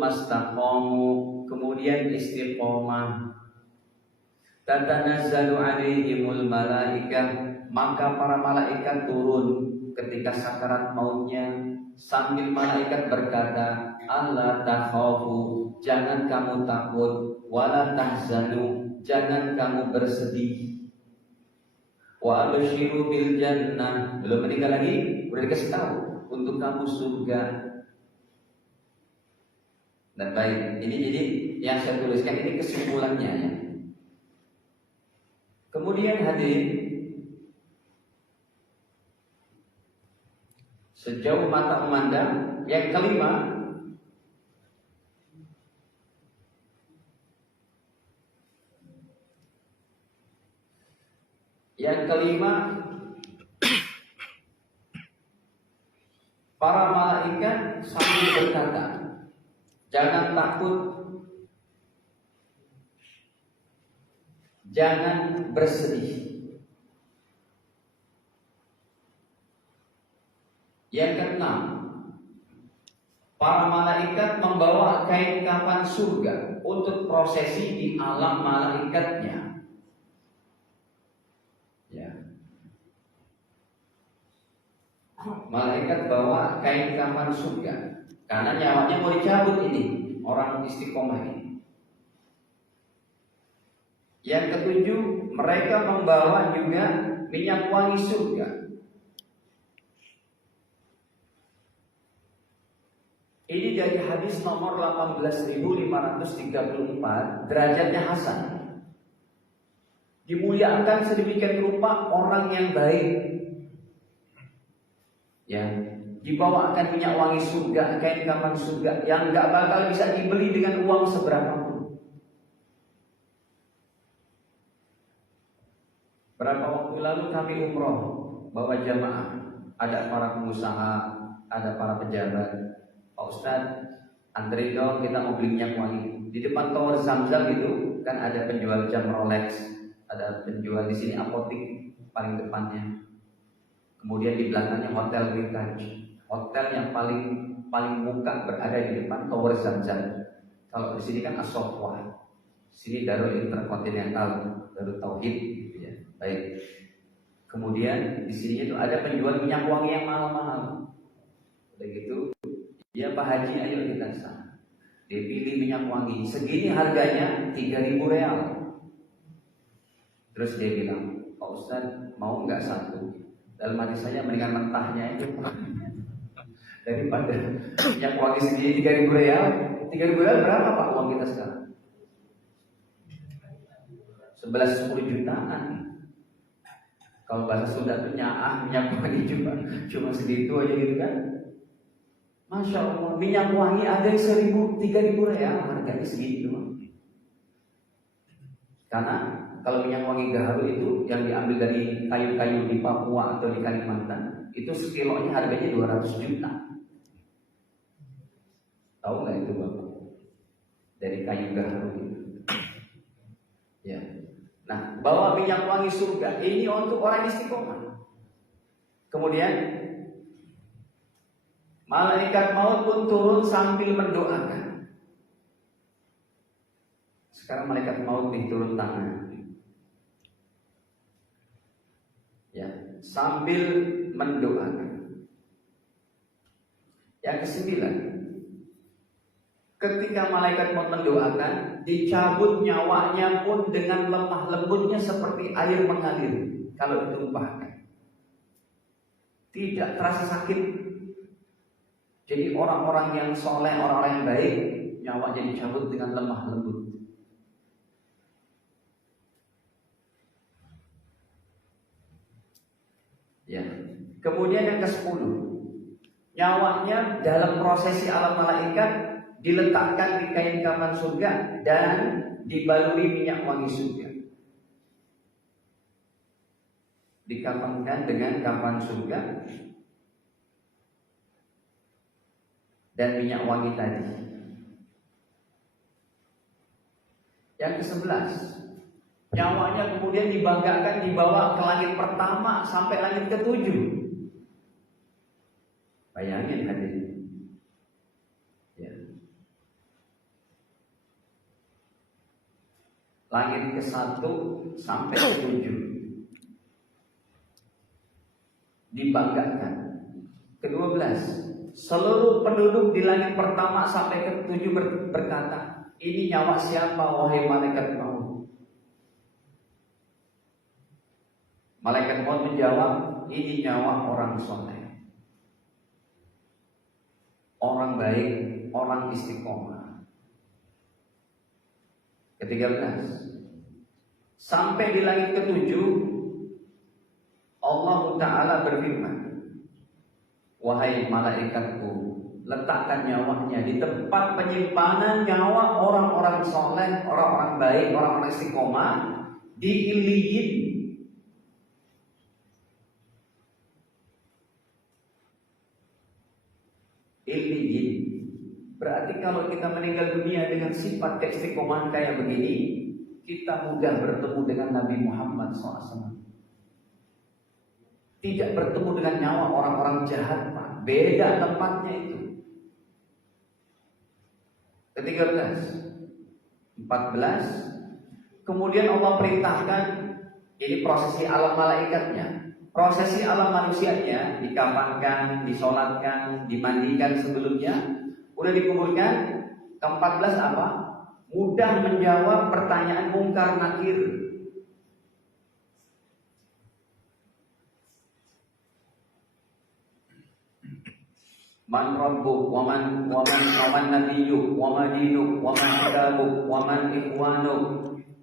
tsumastaqamu, kemudian istiqomah. Tatanazzalu alaihimul malaikah, maka para malaikat turun ketika sakarat mautnya, sambil malaikat berkata, alla takhafu, jangan kamu takut, wala tahzanu, jangan kamu bersedih, wa abshiru bil jannah, belum meninggal lagi udah dikasih tahu untuk kamu surga. Dan baik, ini jadi yang saya tuliskan ini kesimpulannya ya. Kemudian hadirin, sejauh mata memandang, yang kelima, para malaikat sambil berkata, jangan takut, jangan bersedih. Yang keenam, para malaikat membawa kain kafan surga untuk prosesi di alam malaikatnya. Ya. Malaikat bawa kain kafan surga karena nyawanya mau dicabut ini orang istiqomah ini. Yang ketujuh, mereka membawa juga minyak wangi surga. Ini dari hadis nomor 18.534, derajatnya hasan. Dimuliakan sedemikian rupa orang yang baik. Ya, dibawakan minyak wangi surga, kain kafan surga yang gak bakal bisa dibeli dengan uang seberapapun. Berapa waktu lalu kami umroh bawa jamaah, ada para pengusaha, ada para pejabat. Pak Ustadz, antri dong, kita mau beli minyak wangi. Di depan tower Zamzam itu kan ada penjual jam Rolex, ada penjual di sini apotik paling depannya. Kemudian di belakangnya hotel Vintage, hotel yang paling muka berada di depan tower Zamzam. Kalau di sini kan As-Sofwa, sini Darul Interkontinental, Darul Tauhid, gitu ya. Baik. Kemudian di sini itu ada penjual minyak wangi yang mahal-mahal. Udah gitu, ya Pak Haji, ayo kita sana. Dia pilih minyak wangi, segini harganya 3.000 real. Terus dia bilang, Pak Ustadz mau nggak satu? Dalam hati saya mendingan mentahnya itu daripada minyak wangi segini 3.000 real. 3.000 real berapa Pak uang kita sekarang? 11-10 jutaan. Kalau bahasa Sunda tuh nyaah minyak wangi cuma segitu aja gitu kan. Masya Allah, minyak wangi ada yang 1.000, 3.000 real, harganya segitu. Karena kalau minyak wangi gaharu itu yang diambil dari kayu-kayu di Papua atau di Kalimantan, itu sekilonya harganya 200 juta. Tahu nggak itu Bapak? Dari kayu gaharu itu. Ya. Nah, bawa minyak wangi surga ini untuk orang istiqomah. Kemudian malaikat maut pun turun sambil mendoakan. Sekarang malaikat maut turun tangan. Ya, sambil mendoakan. Yang kesembilan, ketika malaikat maut mendoakan, dicabut nyawanya pun dengan lemah lembutnya seperti air mengalir kalau ditumpahkan. Tidak terasa sakit. Jadi orang-orang yang soleh, orang-orang yang baik, nyawanya dicabut dengan lemah lembut. Ya. Kemudian yang ke-10, nyawanya dalam prosesi alam malaikat diletakkan di kain kafan surga dan dibaluri minyak wangi surga. Dikafankan dengan kafan surga dan minyak wangi tadi. Yang ke-11, nyawanya kemudian dibanggakan dibawa ke langit pertama sampai langit ke-7. Bayangin hadirin. Ya. Langit ke-1 sampai ke-7 dibanggakan. Ke-12, seluruh penduduk di langit pertama sampai ke-7 berkata, ini nyawa siapa wahai malaikat maut? Malaikat maut menjawab, ini nyawa orang soleh, orang baik, orang istiqomah. Ke-13, sampai di langit ke-7 Allah Ta'ala berfirman, wahai malaikatku, letakkan nyawanya di tempat penyimpanan nyawa orang-orang soleh, orang-orang baik, orang-orang istiqomah di Iliyin. Iliyin berarti kalau kita meninggal dunia dengan sifat keistiqomahan kayak begini, kita mudah bertemu dengan Nabi Muhammad SAW. Tidak bertemu dengan nyawa orang-orang jahat, Pak. Beda tempatnya itu. Ke-13, 14, kemudian Allah perintahkan, ini prosesi alam malaikatnya. Prosesi alam manusianya, dikafankan, disolatkan, dimandikan sebelumnya, udah dikuburkan. Ke-14 apa? Mudah menjawab pertanyaan mungkar nakir. Man rabbuk, wa man nabiyyuk, wa ma dinuk, wa ma kitabuk, wa man ikhwanuk,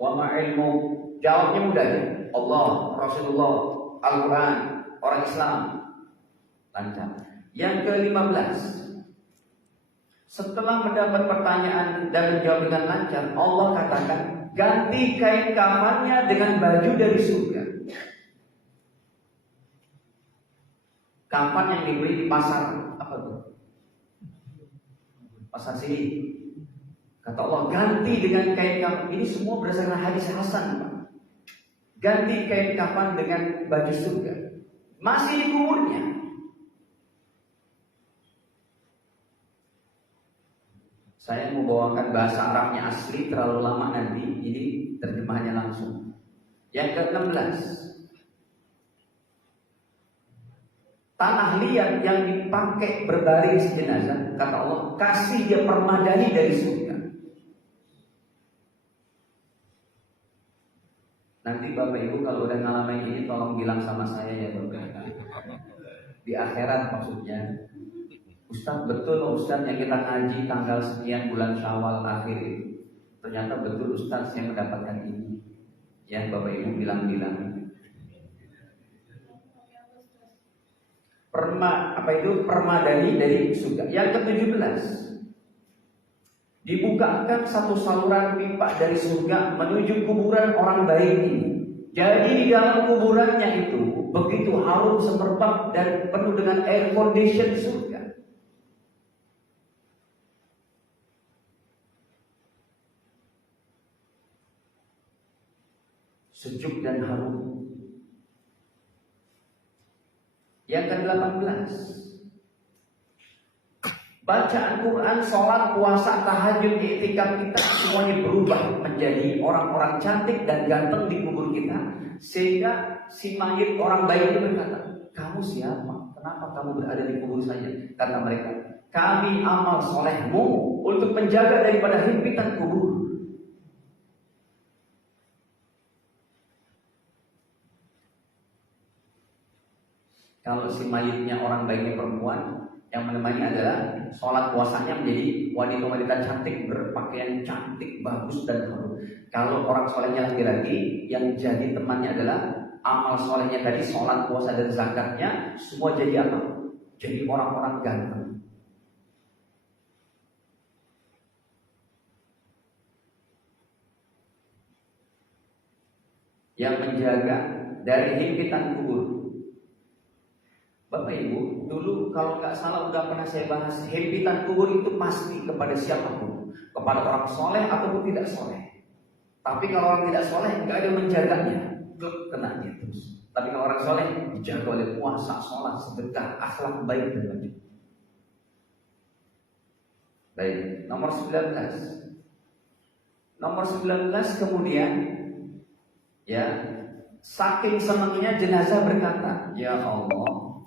wa ma ilmuk. Jawabnya mudah ya. Allah, Rasulullah, Al-Quran, orang Islam. Lancar. Yang ke-15, setelah mendapat pertanyaan dan menjawab dengan lancar, Allah katakan, ganti kain kafannya dengan baju dari surga. Kafan yang dibeli di pasar, apa tuh? Pasar sini. Kata Allah, ganti dengan kain kafan. Ini semua berdasarkan hadis Hasan, Pak. Ganti kain kafan dengan baju surga. Masih di kuburnya. Saya mau bawakan bahasa Arabnya asli, terlalu lama nanti. Ini terjemahannya langsung. Yang ke-16, tanah liat yang dipakai berbaring jenazah, kata Allah, kasih dia permadani dari surga. Nanti Bapak Ibu kalau udah ngalamin ini tolong bilang sama saya ya Bapak. Di akhirat maksudnya. Ustaz, betul Ustaz yang kita ngaji tanggal sekian bulan Syawal akhir itu. Ternyata betul Ustaz saya mendapatkan ini. Ya Bapak Ibu bilang-bilang. Permadani dari surga. Yang ke-17, dibukakan satu saluran pipa dari surga menuju kuburan orang baik ini. Jadi di dalam kuburannya itu begitu harum semerbak dan penuh dengan air condition surga. Sejuk dan harum. Yang ke-18, bacaan Quran, sholat, puasa, tahajud, i'tikaf kita semuanya berubah menjadi orang-orang cantik dan ganteng di kubur kita. Sehingga si mayit orang baik itu berkata, kamu siapa? Kenapa kamu berada di kubur saya? Kata mereka, kami amal solehmu untuk menjaga daripada himpitan kubur. Kalau si mayitnya orang baiknya perempuan, yang menemani adalah sholat puasanya menjadi wanita-wanita cantik, berpakaian cantik, bagus dan harum. Kalau orang solehnya laki-laki, yang jadi temannya adalah amal solehnya tadi, sholat, puasa dan zakatnya, semua jadi apa? Jadi orang-orang ganteng. Yang menjaga dari himpitan kubur. Bapak Ibu, dulu kalau nggak salah udah pernah saya bahas, himpitan kubur itu pasti kepada siapapun, kepada orang soleh ataupun tidak soleh. Tapi kalau orang tidak soleh nggak ada yang menjaganya, kena dia terus. Tapi kalau orang soleh dijaga oleh puasa, sholat, sedekah, akhlak baik dan lain. Baik, nomor 19. Nomor 19 kemudian, ya, saking senangnya jenazah berkata, ya Allah,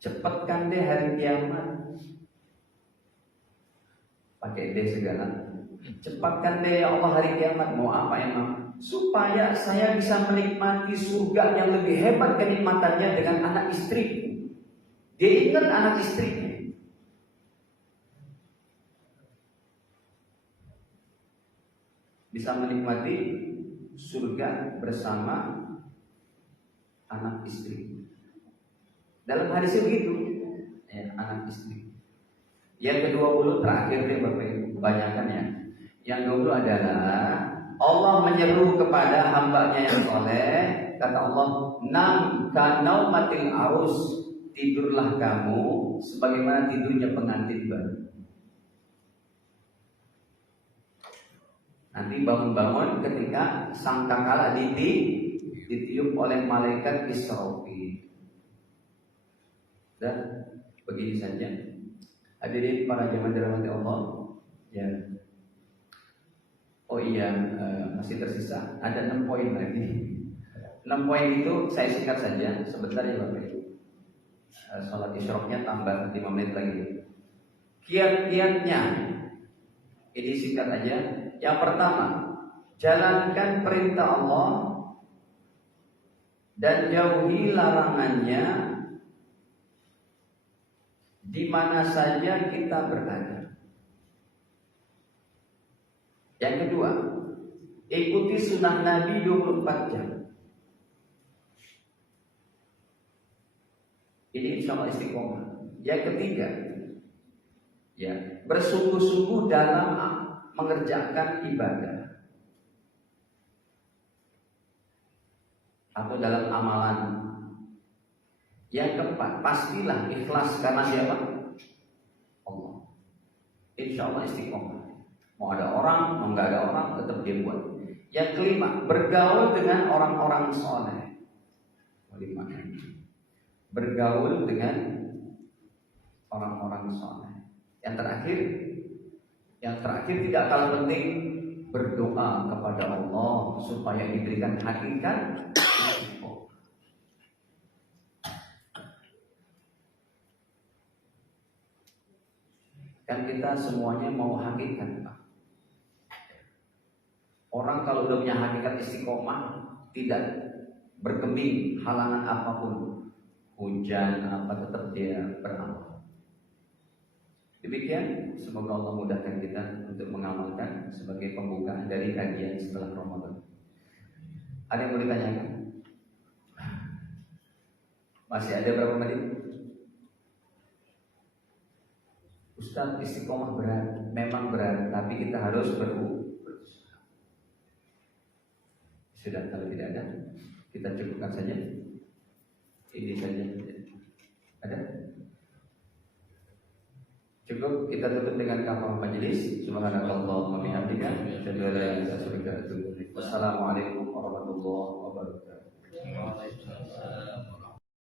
cepatkan deh hari kiamat. Pakai deh segala. Cepatkan deh ya Allah hari kiamat. Mau apa emang? Supaya saya bisa menikmati surga yang lebih hebat kenikmatannya dengan anak istri. Dia ingat anak istrinya. Bisa menikmati surga bersama anak istri. Dalam hadis begitu, ya, anak istri. Yang ke-20 terakhir nih Bapak Ibu, kebanyakan ya. Yang 20 adalah Allah menyeru kepada hambanya yang soleh, kata Allah, nam kanaumatil arus, tidurlah kamu sebagaimana tidurnya pengantin baru. Nanti bangun-bangun ketika sangkakala ditiup oleh malaikat Israfil. Dan begini saja. Hadirin para jemaah dirahmati Allah. Ya. Oh iya, masih tersisa. Ada 6 poin lagi. 6 poin itu saya singkat saja. Sebentar ya Bapak Ibu. Salat isyraqnya tambah 5 menit lagi. Kiat-kiatnya ini singkat aja. Yang pertama, jalankan perintah Allah dan jauhi larangannya di mana saja kita berada. Yang kedua, ikuti sunnah Nabi 24 jam. Ini insya Allah istiqomah. Yang ketiga, ya, bersungguh-sungguh dalam mengerjakan ibadah atau dalam amalan. Yang keempat, pastilah ikhlas karena siapa? Allah. Insya Allah istiqomah. Mau ada orang, mau nggak ada orang, tetap dia buat. Yang kelima, bergaul dengan orang-orang soleh. Bergaul dengan orang-orang soleh. Yang terakhir tidak kalah penting, berdoa kepada Allah supaya diberikan hakikat. Kan kita semuanya mau hakikat, Pak. Orang kalau udah punya hakikat istiqomah, tidak bergeming halangan apapun, hujan apa, tetap dia beramal. Demikian, semoga Allah mudahkan kita untuk mengamalkan sebagai pembukaan dari kajian setelah Ramadan. Ada yang mau ditanyakan? Masih ada berapa menit? Ustaz, istiqomah berat, memang berat, tapi kita harus berusaha. Sudah, kalau tidak ada, kita cukupkan saja. Ini saja. Ada? Cukup, kita tutup dengan kafaratul majelis. Subhanallah wa bihamdika, asyhadu an la ilaha illa anta, astaghfiruka wa atubu ilaik. Wassalamualaikum warahmatullahi wabarakatuh.